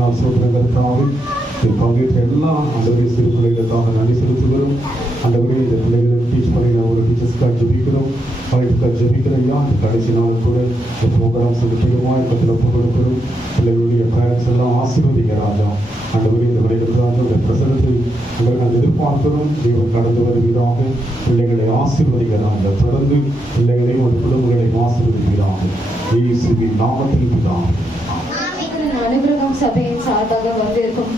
நான் சோதனைகளுக்காக பங்கேற்ற எல்லா ஆண்டவரே சிறு பிள்ளைகளுக்காக நன்றி செலுத்துகிறோம். ஆண்டவரே இந்த பிள்ளைகளை டீச் பண்ணி ஒரு டீச்சர்ஸ்க்காக ஜெபிக்கிறோம், பயிற்சிக்காக ஜெபிக்கிறோம். ஐயா இந்த கடைசி நாள் கூட இந்த ப்ரோக்ராம்ஸ் முக்கியமாக இப்பத்தில் ஒப்பு கொடுக்கிறோம். பிள்ளைகளுடைய பேரண்ட்ஸ் எல்லாம் ஆசீர்வதிங்க ராஜா. ஆண்டவரே இந்த விளையாட்டு இந்த பிரசனத்தை உங்களுக்கு நாங்கள் எதிர்பார்க்கிறோம். தேவன் கடந்து வருவீராக. பிள்ளைகளை ஆசீர்வதிக்கிறாங்க. தொடர்ந்து பிள்ளைகளையும் ஒரு குடும்பங்களையும் ஆசீர்வதிக்கிறாங்க. இயேசுவின் நாமத்தில் பிதாவே. அனுகிரகம் சபையின் சார்பாக வந்திருக்கும்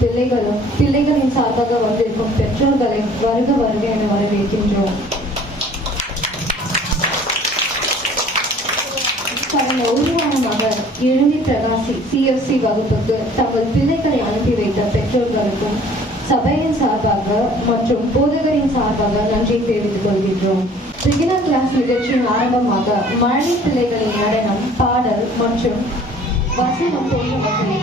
பிள்ளைகளின் சார்பாக வந்திருக்கும் பெற்றோர்களை வருக வருக என வரவேற்கின்றோம். கடந்த ஒரு வாரமாக எழுதி பிரகாசி CFC வகுப்புக்கு தங்கள் பிள்ளைகளை அனுப்பி வைத்த பெற்றோர்களுக்கும் சபையின் சார்பாக மற்றும் போதகரின் சார்பாக நன்றி தெரிவித்துக் கொள்கின்றோம். பிகினர் கிளாஸ் நிகழ்ச்சியின் ஆரம்பமாக மழை பிள்ளைகளின் நடனம், பாடல் மற்றும் வசனம் போன்றவற்றை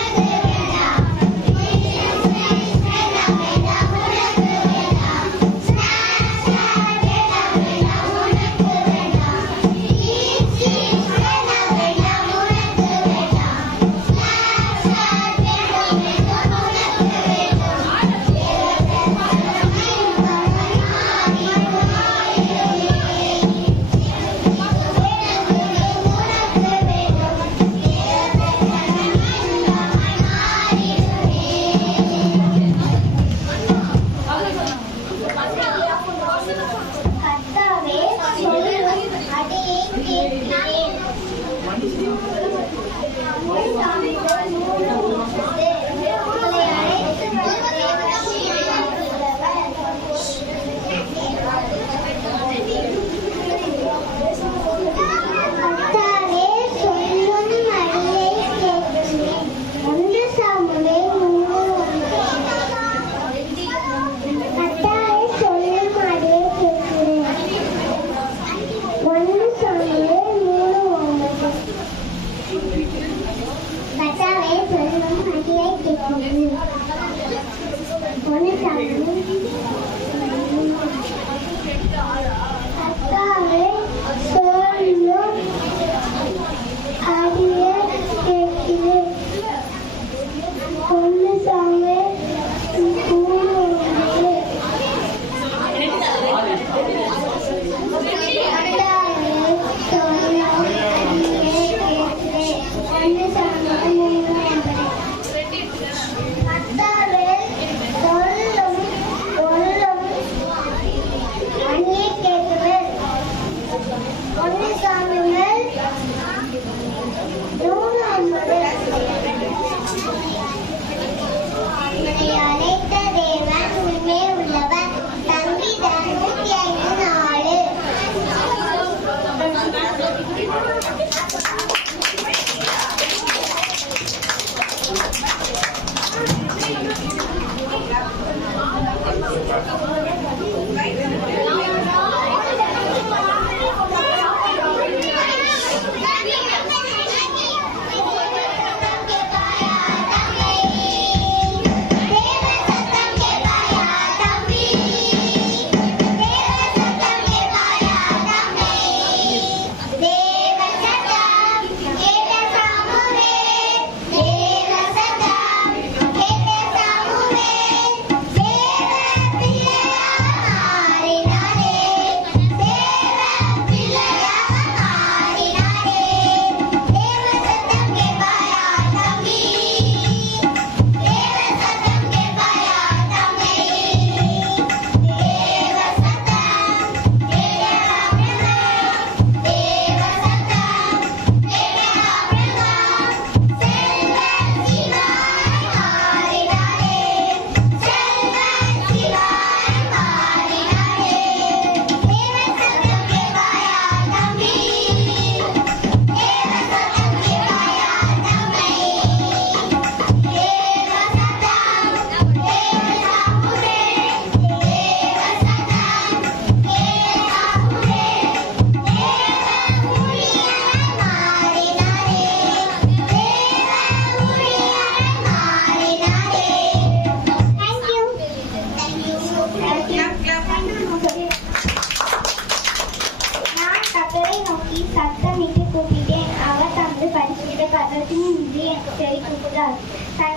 Amen.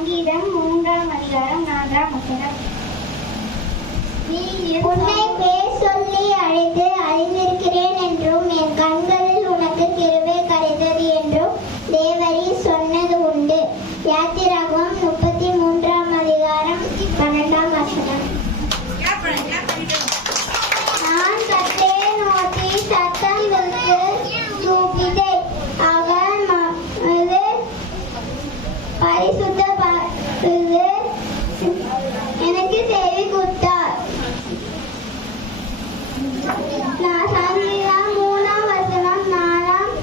சங்கீதம் 3ஆம் அதிகாரம் 4ஆம் வசனம். உன்னை பேர் சொல்லி அழைத்து அறிந்திருக்கிறேன் என்றும் என் கண்களில் உனக்கு கிருபை கிடைத்தது என்றும் தேவரீர் சொன்னது உண்டு. யாத்திராகமம் 33ஆம் அதிகாரம் 12ஆம் வசனம். நான் கர்த்தரை நோக்கி சத்தம் விட்டு கூப்பிட்டேன். அவர் மனது பரிசுத்தப்படுத்த எனக்கு செய்தி கொடுத்தார். சங்கீதம் 3ஆம் வசனம் 4ஆம்.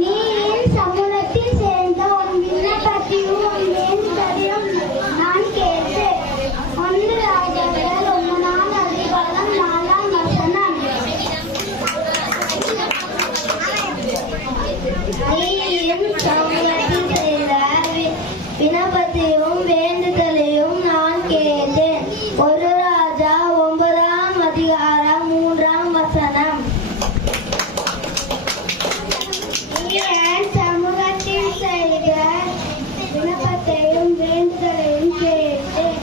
நீ என் சமூகத்தில் சேர்ந்த உன் விண்ணப்பத்தையும் உன் வேண்டுதலையும் நான் கேட்டேன். 1 ராஜாக்கள் 9ஆம் அதிகாரம் 4ஆம் வசனம். நீ என் சமூகத்தில் சேர்ந்த விண்ணப்பத்தையும் வேண்டுதலையும் நான் கேட்டேன். 1 ராஜா 9ஆம் அதிகாரம் 3ஆம் வசனம். என் சமூகத்தில் செய்த விண்ணப்பத்தையும் வேண்டுதலையும் கேட்டேன்.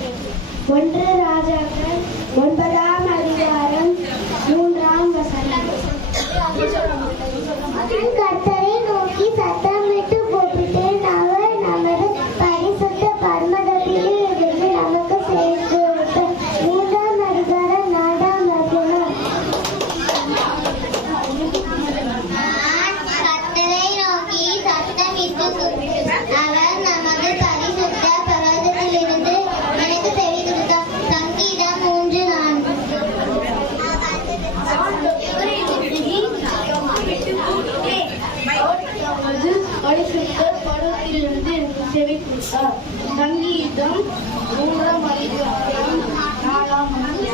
1 ராஜாக்கள் 9ஆம் அதிகாரம் 3ஆம் வசனம். கர்த்தரை நோக்கி சத்தமிட்டு கூப்பிட்டேன். அவர் நமது பரிசுத்த பர்வதத்திலே இருந்து நமக்கு சேர்த்து வைத்தார். 3ஆம் அதிகாரம் 4ஆம் வசனம். கர்த்தரை நோக்கி சத்தமிட்டு அவர் நமது பரிசுத்த பர்வதத்திலிருந்து எனக்கு செவி கொடுத்தார். சங்கீதம் 3:4. பரிசுத்த பர்வதத்திலிருந்து எனக்கு செவி கொடுத்தார். சங்கீதம் 3ஆம் அதிகாரம் 4ஆம் வசனம்.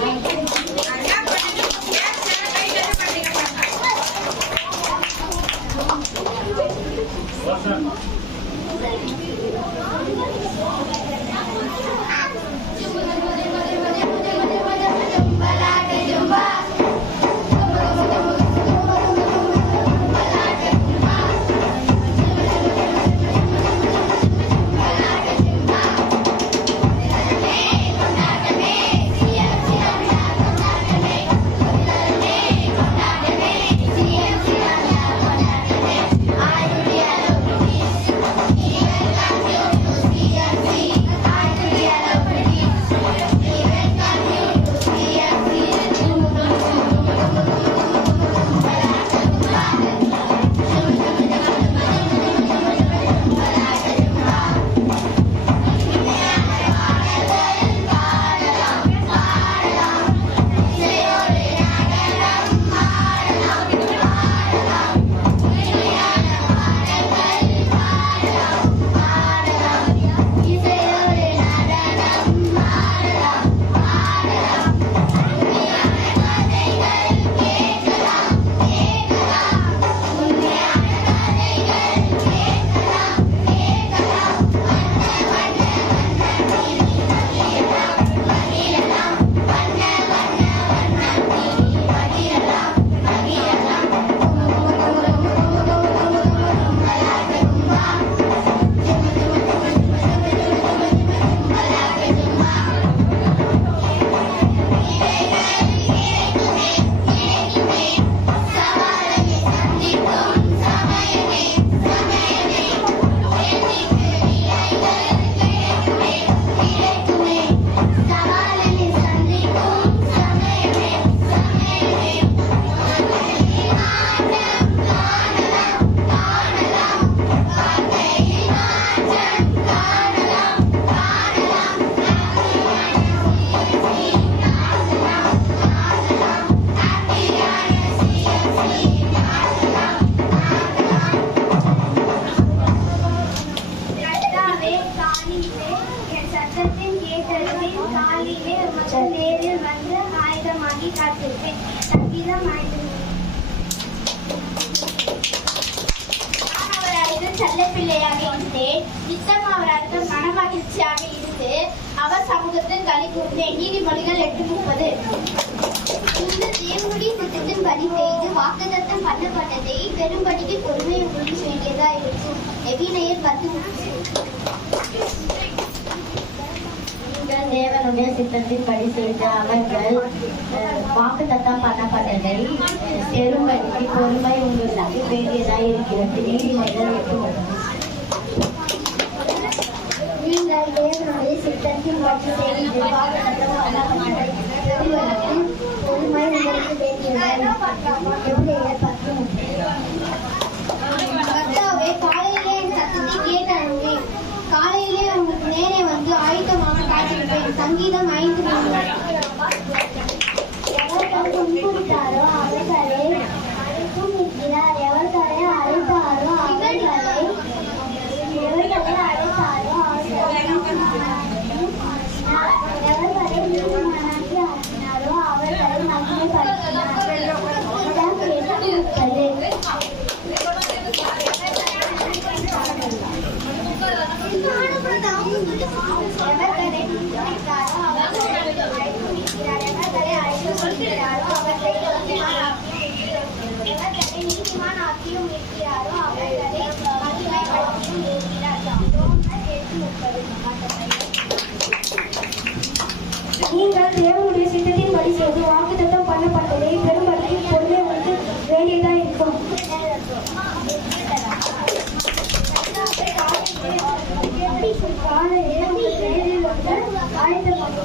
செல்ல பிள்ளையாக இருந்தேன். நித்தம் அவர் அடுத்த மனமகிழ்ச்சியாக இருந்து அவர் சமூகத்தில் களி கூர்ந்தேன். நீதிமொழிகள் 8:30. நீங்கள் தேவனுடைய சித்தத்தின்படி செய்து வாக்குத்தத்தம் பண்ணப்பட்டதை பெரும்படிக்கு பொறுமை உங்களுக்கு வேண்டியதா இருக்கும். எபிரேயர் 10:30. நீங்கள் தேவனுடைய சித்தத்தின்படி செய்த அவர்கள் வாக்குத்தத்தம் பண்ணப்பட்டதை பெரும்படிக்கு பொறுமை உங்களுக்கு வேண்டியதாக இருக்கிறது. நீதிமன்றம் 8:9. நீங்கள் தேவனுடைய சித்தத்தின்படி செய்து வாக்குத்தத்தம் பண்ணப்பட்டதை பெரும்படிக்கு பொறுமை உங்களுக்கு வேண்டியதா இருக்கும். எபிரேயர் 10:30. கர்த்தாவே, காலையிலே என் சத்தத்தை கேட்டருளே. காலையிலே உங்களுக்கு நேரே வந்து ஆயத்தமாக காத்திருப்பேன். சங்கீதம் 5:3. எவர்கள் துன்புறுத்தாரோ அவர்களை அழைத்தும் இருக்கிறார். எவர்களை அழைத்தாரோ அவர்களை எவர்களை நீதிமன்றத்தில் அனுப்பினாரோ அவர்களை மகிமைப்படுத்தினார். இதான் கேட்கப்பட்டது. எவர்களை துன்புறுத்தாரோ அவர்களை அழைத்தும் இருக்கிறார். எவர்களை அழைத்தும் இருக்கிறாரோ அவர்களை எவர்களை நீதிமானாக்கியும் இருக்கிறாரோ அவர்களை மகிமைப்படுத்தியும் இருக்கிறார். நீங்கள் தேவனுடைய சித்தத்தின்படி செய்து வாக்குத்தத்தம் பண்ணப்பட்டதை பெரும்படிக்கு பொறுமை உங்களுக்கு வேண்டியதா இருக்கும். காலையிலே உங்கள் நேரில் வந்து ஆயத்தமாக